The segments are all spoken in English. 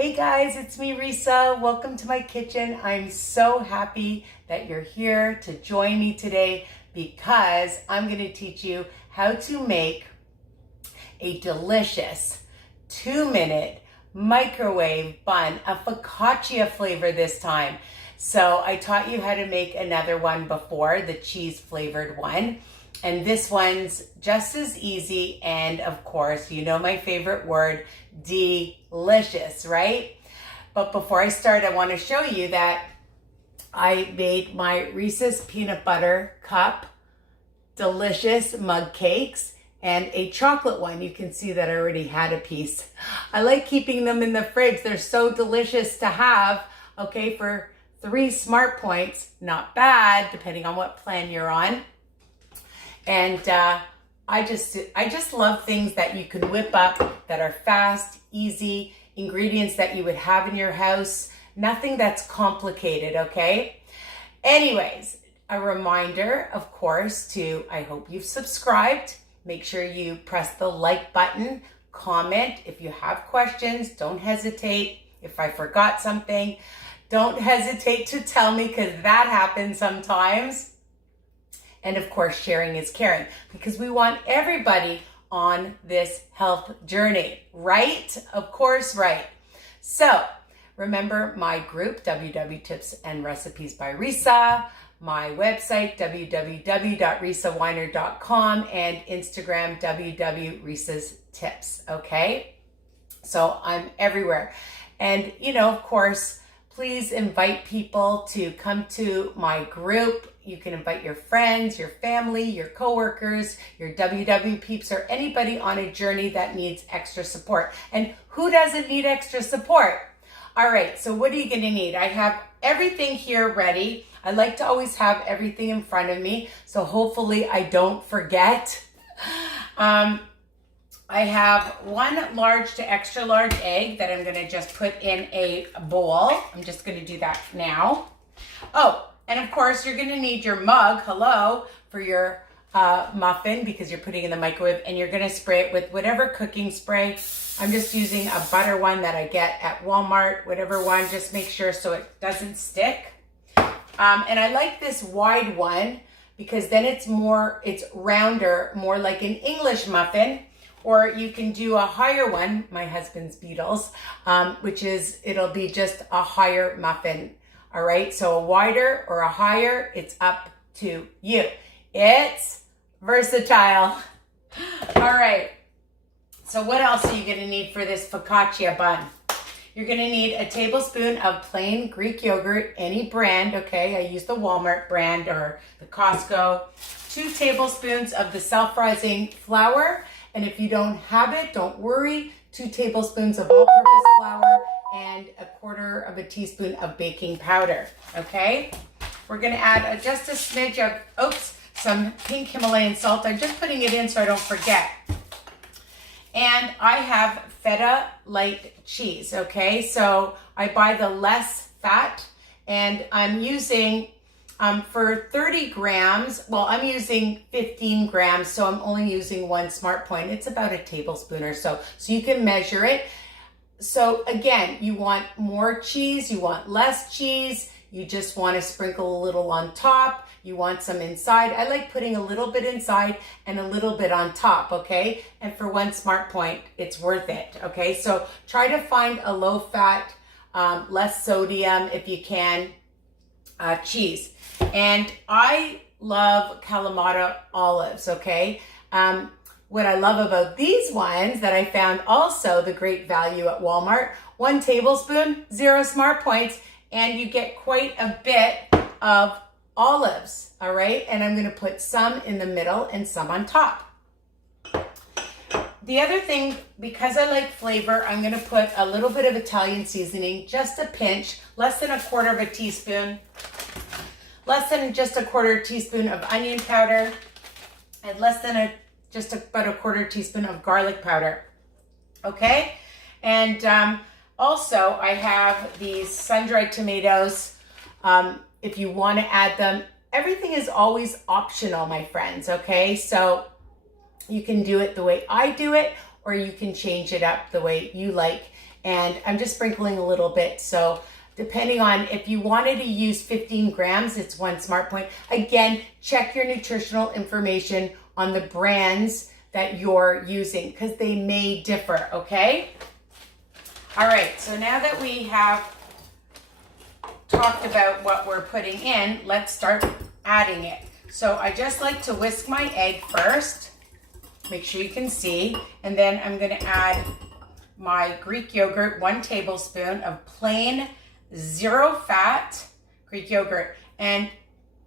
Hey guys, it's me, Risa. Welcome to my kitchen. I'm so happy that you're here to join me today because I'm going to teach you how to make a delicious 2-minute microwave bun, a focaccia flavor this time. So I taught you how to make another one before, the cheese flavored one. And this one's just as easy, and of course, you know my favorite word, delicious, right? But before I start, I want to show you that I made my Risa's peanut butter cup delicious mug cakes and a chocolate one. You can see that I already had a piece. I like keeping them in the fridge. They're so delicious to have, okay, for 3 smart points. Not bad, depending on what plan you're on. And I just love things that you can whip up that are fast, easy, ingredients that you would have in your house. Nothing that's complicated, okay? Anyways, a reminder, of course, I hope you've subscribed. Make sure you press the like button, comment. If you have questions, don't hesitate. If I forgot something, don't hesitate to tell me because that happens sometimes. And of course, sharing is caring because we want everybody on this health journey, right? Of course, right. So remember my group, WW Tips and Recipes by Risa, my website, www.risaweiner.com, and Instagram, www.risas tips, okay? So I'm everywhere. And, of course, please invite people to come to my group. You can invite your friends, your family, your coworkers, your WW peeps, or anybody on a journey that needs extra support. And who doesn't need extra support? All right, so what are you gonna need? I have everything here ready. I like to always have everything in front of me, so hopefully I don't forget. I have 1 large to extra large egg that I'm gonna just put in a bowl. I'm just gonna do that now. Oh, and of course you're gonna need your mug, for your muffin because you're putting it in the microwave, and you're gonna spray it with whatever cooking spray. I'm just using a butter one that I get at Walmart, whatever one, just make sure so it doesn't stick. And I like this wide one because then it's rounder, more like an English muffin. Or you can do a higher one, my husband's Beatles, it'll be just a higher muffin. All right, so a wider or a higher, it's up to you. It's versatile. All right, so what else are you gonna need for this focaccia bun? You're gonna need a tablespoon of plain Greek yogurt, any brand, okay? I use the Walmart brand or the Costco. 2 tablespoons of the self-rising flour. And if you don't have it, don't worry. 2 tablespoons of all-purpose flour and 1/4 of a teaspoon of baking powder, okay? We're gonna add just a smidge of, some pink Himalayan salt. I'm just putting it in so I don't forget. And I have feta light cheese, okay? So I buy the less fat, and I'm using, for 30 grams, I'm using 15 grams, so I'm only using 1 smart point. It's about a tablespoon or so. So you can measure it. So again, you want more cheese, you want less cheese, you just want to sprinkle a little on top, you want some inside. I like putting a little bit inside and a little bit on top, okay? And for 1 smart point, it's worth it, okay? So try to find a low fat, less sodium if you can, cheese. And I love kalamata olives, okay? What I love about these ones that I found also the great value at Walmart, 1 tablespoon, 0 smart points, and you get quite a bit of olives, all right? And I'm gonna put some in the middle and some on top. The other thing, because I like flavor, I'm gonna put a little bit of Italian seasoning, just a pinch, less than 1/4 of a teaspoon, less than just 1/4 teaspoon of onion powder, and less than about 1/4 teaspoon of garlic powder, okay? And also I have these sun-dried tomatoes. If you wanna add them, everything is always optional, my friends, okay? So you can do it the way I do it, or you can change it up the way you like. And I'm just sprinkling a little bit. So depending on if you wanted to use 15 grams, it's 1 smart point. Again, check your nutritional information on the brands that you're using because they may differ, okay? All right, so now that we have talked about what we're putting in, let's start adding it. So I just like to whisk my egg first. Make sure you can see. And then I'm gonna add my Greek yogurt, 1 tablespoon of plain 0 fat Greek yogurt. And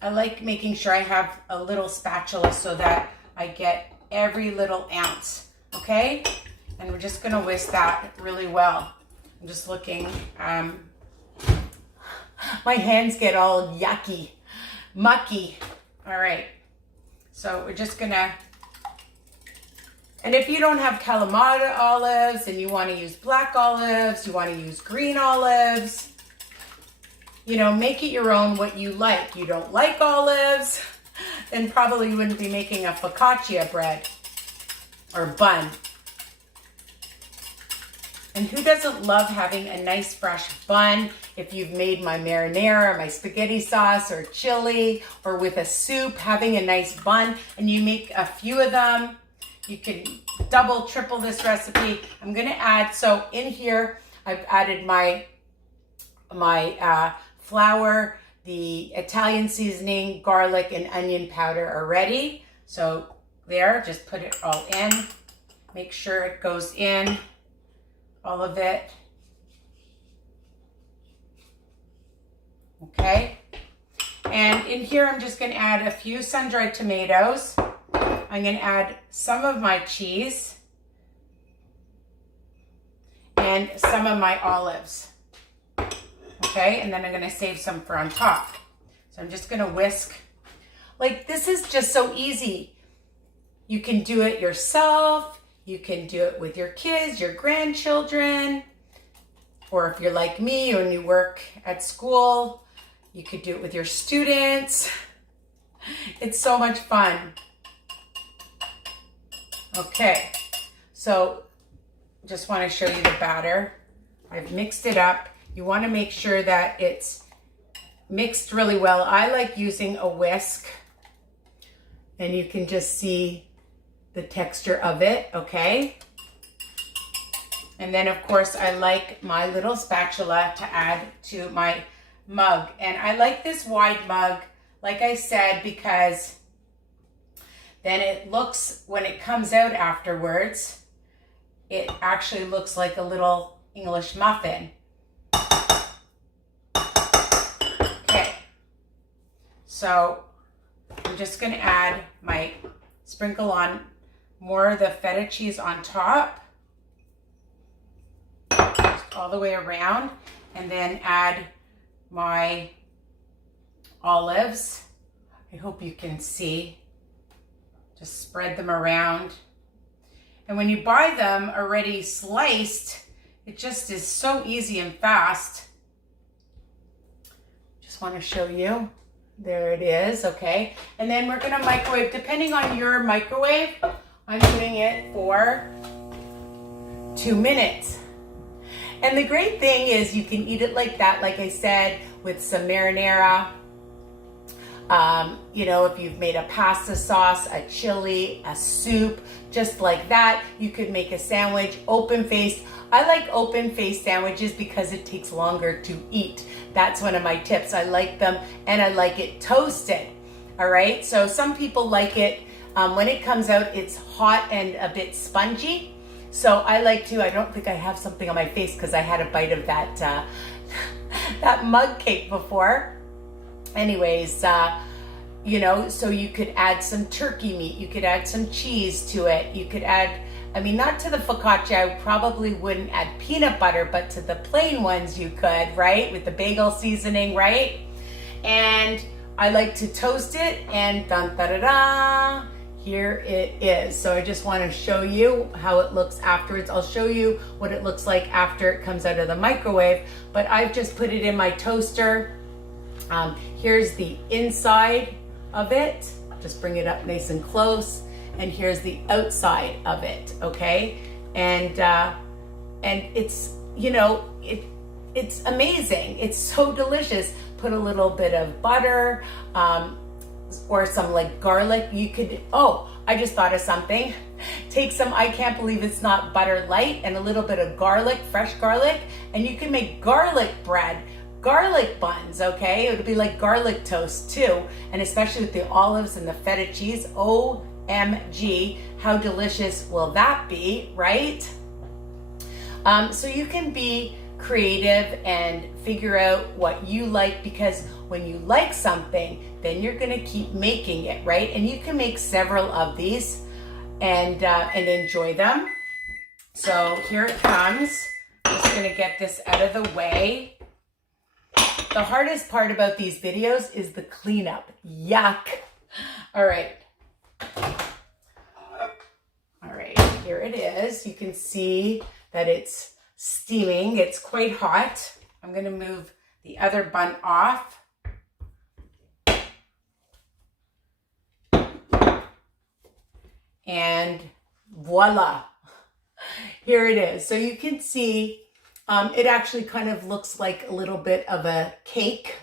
I like making sure I have a little spatula so that I get every little ounce, okay? And we're just gonna whisk that really well. I'm just looking, my hands get all yucky, mucky. All right, so we're just gonna, and if you don't have kalamata olives and you wanna use black olives, you wanna use green olives, you know, make it your own, what you like. You don't like olives, then probably you wouldn't be making a focaccia bread or bun. And who doesn't love having a nice fresh bun? If you've made my marinara, my spaghetti sauce or chili, or with a soup, having a nice bun, and you make a few of them, you can double, triple this recipe. I'm gonna add, so in here, I've added my flour, the Italian seasoning, garlic, and onion powder already. So there, just put it all in. Make sure it goes in, all of it. Okay. And in here, I'm just gonna add a few sun-dried tomatoes. I'm gonna add some of my cheese and some of my olives. Okay, and then I'm gonna save some for on top. So I'm just gonna whisk. Like, this is just so easy. You can do it yourself. You can do it with your kids, your grandchildren, or if you're like me and you work at school, you could do it with your students. It's so much fun. Okay, so just want to show you the batter. I've mixed it up. You want to make sure that it's mixed really well. I like using a whisk, and you can just see the texture of it, okay? And then of course I like my little spatula to add to my mug. And I like this wide mug, like I said, because then it looks, when it comes out afterwards, it actually looks like a little English muffin. Okay, so I'm just gonna add my, sprinkle on more of the feta cheese on top, just all the way around, and then add my olives. I hope you can see. Just spread them around. And when you buy them already sliced, it just is so easy and fast. Just want to show you. There it is, okay? And then we're gonna microwave, depending on your microwave, I'm doing it for 2 minutes. And the great thing is you can eat it like that, like I said, with some marinara. You know, if you've made a pasta sauce, a chili, a soup, just like that, you could make a sandwich, open-faced. I like open-faced sandwiches because it takes longer to eat. That's one of my tips. I like them, and I like it toasted. All right, so some people like it when it comes out, it's hot and a bit spongy. So I like to, I don't think I have something on my face because I had a bite of that, that mug cake before. Anyways, you know, so you could add some turkey meat, you could add some cheese to it, you could add, I mean, not to the focaccia, I probably wouldn't add peanut butter, but to the plain ones you could, right? With the bagel seasoning, right? And I like to toast it, and dun da da da, here it is. So I just want to show you how it looks afterwards. I'll show you what it looks like after it comes out of the microwave, but I've just put it in my toaster. Here's the inside of it. Just bring it up nice and close. And here's the outside of it, okay? And it's you know, it's amazing. It's so delicious. Put a little bit of butter, or some like garlic. You could, oh, I just thought of something. Take some, I can't believe it's not butter light, and a little bit of garlic, fresh garlic, and you can make garlic bread, garlic buns, okay? It would be like garlic toast too, and especially with the olives and the feta cheese. OMG, how delicious will that be, right? So you can be creative and figure out what you like, because when you like something, then you're gonna keep making it, right? And you can make several of these and enjoy them. So here it comes. I'm just gonna get this out of the way. The hardest part about these videos is the cleanup. Yuck. All right. All right, here it is. You can see that it's steaming. It's quite hot. I'm gonna move the other bun off. And voila, here it is. So you can see it actually kind of looks like a little bit of a cake.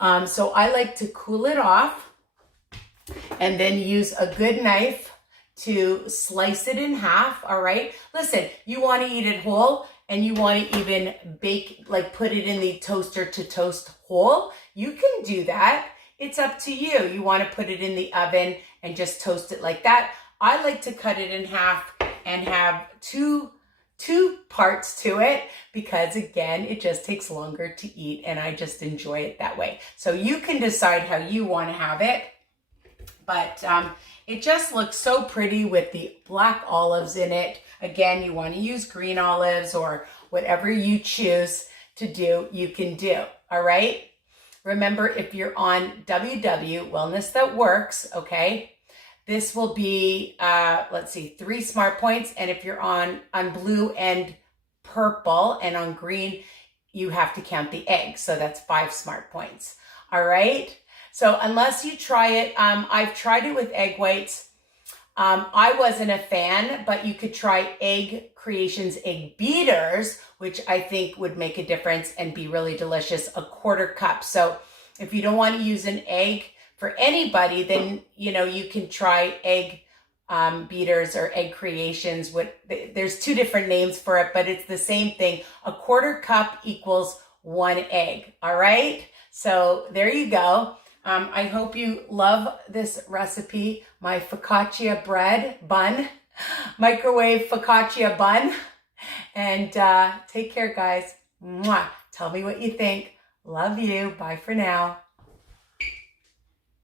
So I like to cool it off and then use a good knife to slice it in half, all right? Listen, you want to eat it whole, and you want to even bake, like put it in the toaster to toast whole, you can do that. It's up to you. You want to put it in the oven and just toast it like that. I like to cut it in half and have two parts to it, because again, it just takes longer to eat and I just enjoy it that way. So you can decide how you want to have it, but it just looks so pretty with the black olives in it. Again, you want to use green olives or whatever you choose to do, you can do, all right? Remember, if you're on WW Wellness That Works, okay, this will be, let's see, 3 smart points. And if you're on blue and purple, and on green, you have to count the eggs. So that's 5 smart points. All right. So unless you try it, I've tried it with egg whites. I wasn't a fan, but you could try Egg Creations egg beaters, which I think would make a difference and be really delicious, a 1/4 cup. So if you don't want to use an egg for anybody, then, you know, you can try Egg beaters or Egg Creations. There's 2 different names for it, but it's the same thing. A 1/4 cup equals 1 egg. All right. So there you go. I hope you love this recipe, my focaccia bread bun, microwave focaccia bun. And take care, guys. Mwah. Tell me what you think. Love you. Bye for now.